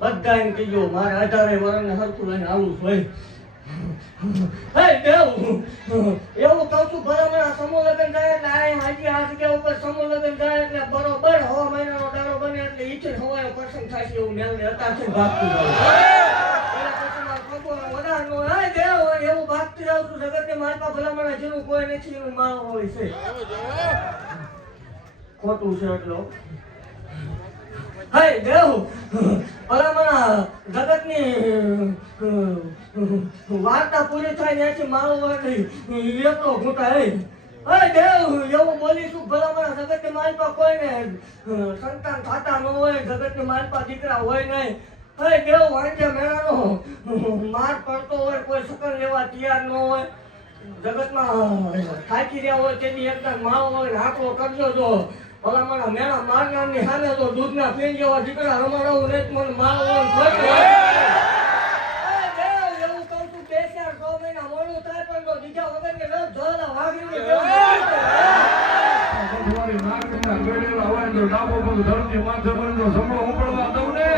બધાને કીધો મારે 18 વર્ષને હરખું લઈને આવું હોય. હે દેવ એવું કહું છું બરાબર સમૂહ લગ્ન થાય એટલે આ હાજી આ જગ્યા ઉપર સમૂહ લગ્ન થાય એટલે બરોબર 6 મહિનાનો દાડો બને એટલે ઈચ્છે હવાયો પ્રસંગ થાય છે એવું મેલને અત્યારથી ભાગતું જાઉં. એવું ભાગતું જાઉં છું જગતને માલપા ભલામણા જેનું કોઈ નથી એવું માળો હોય છે. ખોટું છે એટલો. હે દેવ ભલામણા જગતની વાર્તા પૂરી થાય ત્યાંથી મારો એટલો ઘૂંટા. હે દેવ એવું બોલીશું ભલામણા જગતની માલપા કોઈને સંતાન થતા ન હોય, જગતની માલપા દીકરા હોય નહીં. હે દેવ વાંજ્યા મેળાનો માર પડતો હોય, કોઈ સકન લેવા તૈયાર ન હોય, જગતમાં થાકી રહ્યા હોય તેથી એકદમ માવો હોય આંકડો કરજો. જો ભલામણા મેળા મારનારની સામે તો દૂધના પીન જેવા દીકરા રમાડવું નહીં મને માવો એવું કહું છું. 2-4 મહિના મોડું થાય પણ તો દીધા વગરની રસ ધોળા વાગીને માર્ગના ગળેલા હોય તો ડાબો પગ ધરતી માથે બંધો સમો ઉપડવા દઉં ને